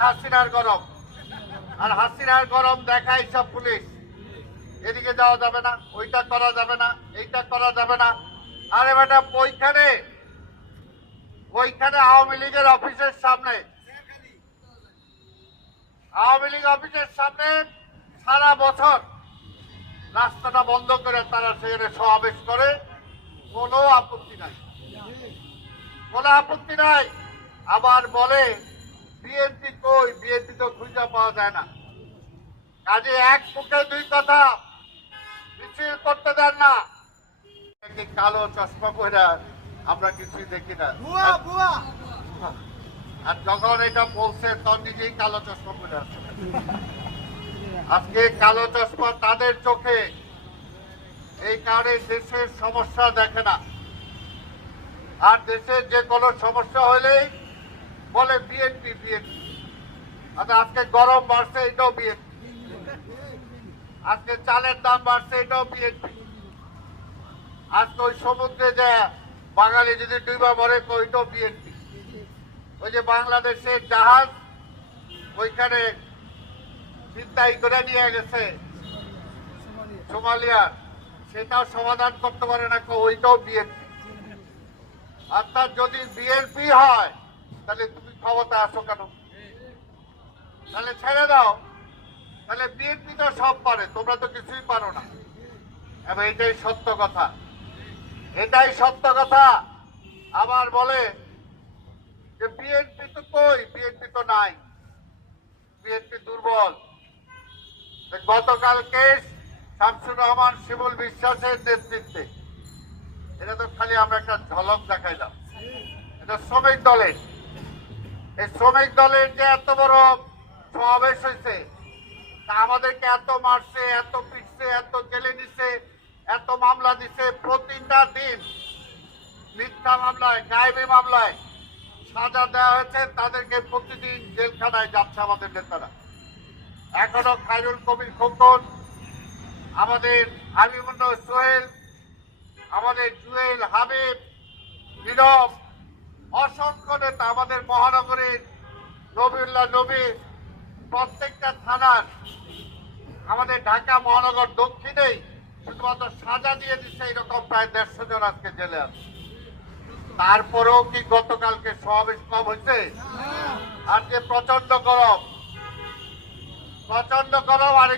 হাসিনার গরম। আর হাসিনার গরম দেখায় সব পুলিশ। এদিকে যাওয়া যাবে না, ওইটা করা যাবে না, এইটা করা যাবে না। আরে বেটা ওইখানে ওইখানে আওয়ামী লীগের অফিসের সামনে। আওয়ামী লীগ অফিসের সামনে সারা বছর রাস্তাটা বন্ধ করে তারা সেখানে সমাবেশ করে। কোনো আপত্তি নাই। কোনো আপত্তি নাই। আবার বলে বিএনপি কই? বিএনপি তো খুঁজে পাওয়া যায় না। কাজে এক মুখে দুই কথা মিছিল করতে দেন না। কালো চশমা পরে আমরা কিছুই দেখি না। আর যখন এটা বলছে তখন নিজেই কালো চশমা পরে আছে। আজকে কালো চশমা তাদের চোখে এই কারণে দেশের সমস্যা দেখে না। আর দেশের যে কোনো সমস্যা হলেই বলে বিএনপি বিএনপি আচ্ছা আজকে গরম বাড়ছে, এটাও বিএনপি আজকে চালের দাম বাড়ছে, এটাও বিএনপি আজকে ওই সমুদ্রে যে বাঙালি যদি ডুবা মরে তো ওইটাও বিএনপি ওই যে বাংলাদেশের জাহাজ, ওইখানে চিন্তাই করে নিয়ে গেছে সোমালিয়ার সেটাও সমাধান করতে পারে না ওইটাও বিএনপি অর্থাৎ যদি বিএনপি হয় তাহলে তুমি ক্ষমতা আসো কেন? তাহলে ছেড়ে দাও। তাহলে বিএনপি তো সব পারে, তোমরা তো কিছুই পারো না। এবং এটাই সত্য কথা। এটাই সত্য কথা। আবার বলে যে বিএনপি তো কই? বিএনপি তো নাই। বিএনপি দুর্বল। গতকালকে শামসুর রহমান শিমুল বিশ্বাসের নেতৃত্বে। এটা তো খালি আমরা একটা ঝলক দেখাইলাম। এটা শ্রমিক দলের। এই শ্রমিক দলের যে এত বড় সমাবেশ হয়েছে, তা আমাদেরকে এত মারছে, এত পিটছে, এত জেলে দিছে এত মামলা দিছে প্রতিটা দিন মিথ্যা মামলায়, গায়েবী মামলায় সাজা দেওয়া হয়েছে। তাদেরকে প্রতিদিন জেলখানায় যাচ্ছে আমাদের নেতারা। এখনও খাইরুল কবির খোকন, আমাদের হাবিবুল্লাহ সোহেল, আমাদের জুয়েল হাবিব, নীরব অসংখ্য নেতা আমাদের মহানগরীর নবীউল্লাহ নবী প্রত্যেকটা থানার, আমাদের ঢাকা মহানগর দক্ষিণেই শুধুমাত্র সাজা দিয়ে দিচ্ছে এরকম প্রায় দেড়শো জন আজকে জেলে আছে। তারপরেও কি গতকালকে সমাবেশ কম হয়েছে? আর যে প্রচণ্ড গরম প্রচণ্ড গরম, আর